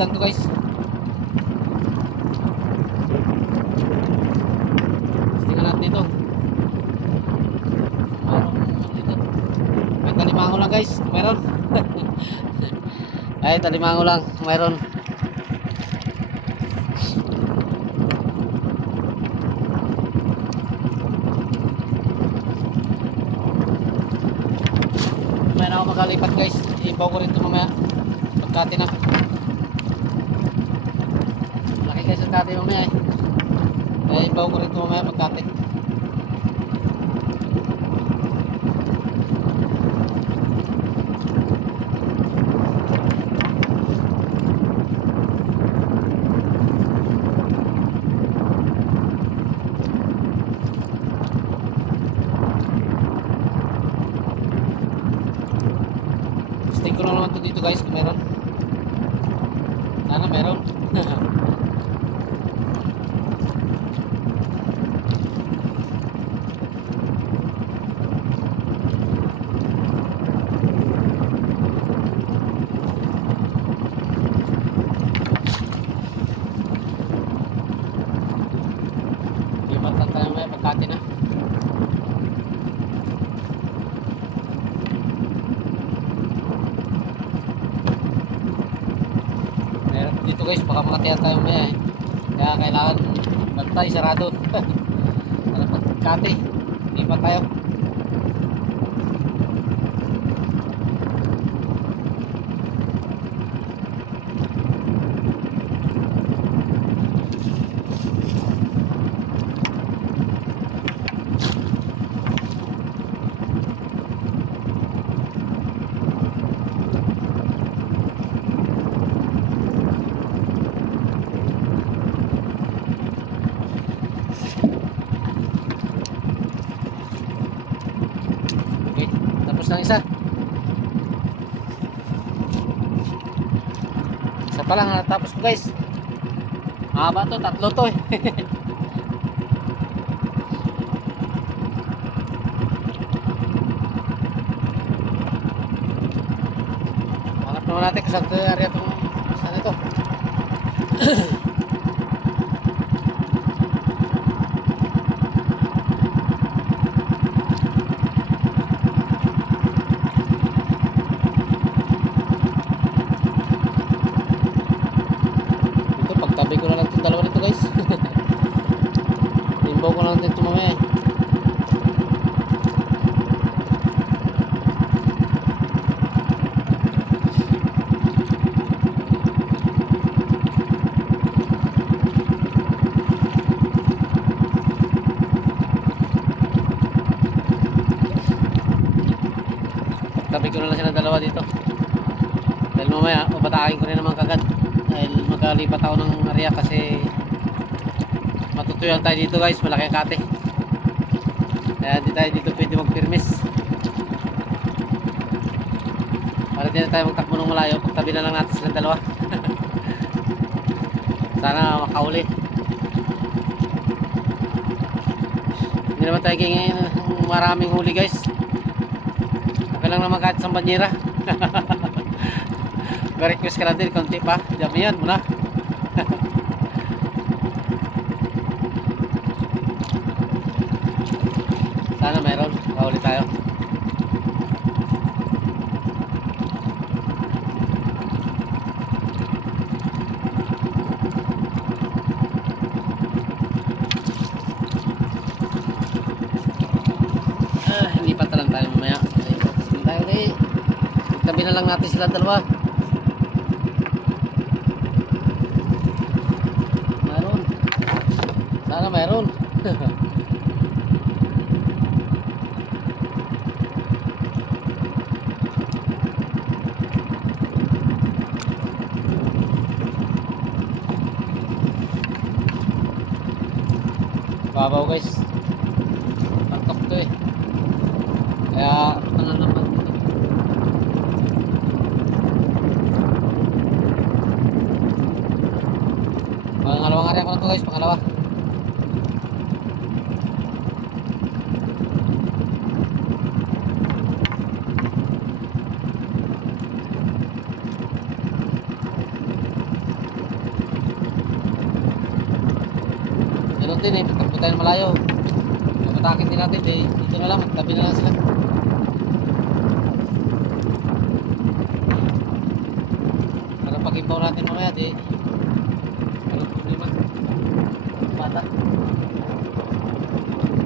lang to guys. Tingnan natin dito. Dito. May talimango lang guys. Meron. Ay, talimango lang. Meron. May na ako magalipat guys. Ibaw ko rin ito mamaya. Pagkati na. Laki guys ang kati mamaya eh. Kaya ibaw ko rin ito mamaya pagkati. Stick ko na naman to dito guys kung meron. Sana meron. Lipat lang tayo may pagkati na. Dito guys, baka makatiyan tayo maya eh. Kaya kailangan bantay, sarado. Para pagkati, lipat tayo. Tapos ng isa. Isa pa lang natapos ko guys. Mahaba to, tatlo to eh. Hanap naman natin kung saan ito area itong saan ito. Tabi ko na lang itong dalawa nito guys. Timbaw ko na lang ito mamaya eh. Tabi ko na lang sila dalawa dito. Dahil mamaya babatakin ko rin naman kagad. Dahil magkalipat ako ng area kasi matutuyan tayo dito guys, malaki ang kate. Kaya di tayo dito pwede magpirmis. Para di na tayo magtakbo ng malayo, pagtabi na lang natin silang dalawa. Sana makauli. Hindi naman tayo ngayon maraming huli guys. Okay lang naman kahit sa banyera. Request ka lang din, konti pa. Damihan mo na. Sana meron. Kahuli tayo. Lipat na lang tayo mamaya. Tayo ulit. Tabi na lang natin sila dalawa. Sana meron. Babaw guys. Tangkap to eh. Kaya ano na naman. Pangalawang area ko na to guys. Pangalawa. ganun din eh, takbo tayo ng malayo. Matakin din natin, dito na lang, tabi na lang sila. Para pag-impaw natin mamaya, walang problema. Bata.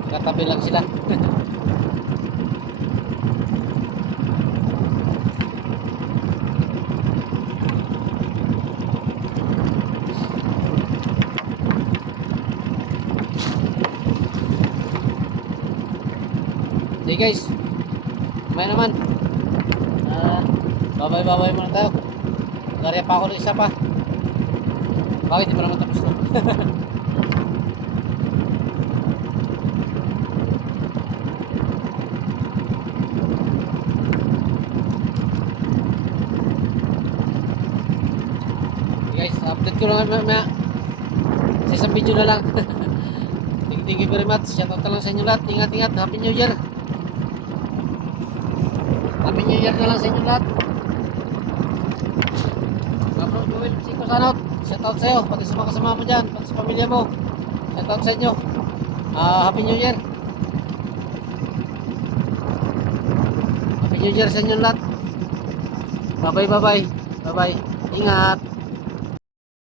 Katabi lang sila. Hey guys, may naman. Babay-babay muna tayo. Nagariya pa ako ng isa pa. Bakit di pa naman tapos to? Hey guys, update ko lang mamaya. Sa isang video na lang. Thank you very much. Shoutout lang sa inyo lahat. Ingat-ingat. Happy New Year. Happy New Year na lang sa inyo lahat. Bro Joel, Siko Sanot. Shoutout sa iyo. Pati sa mga kasama mo dyan. Pati sa pamilya mo. Shoutout sa inyo. Happy New Year. Happy New Year sa inyo lahat. Bye-bye, bye-bye. Bye-bye. Ingat.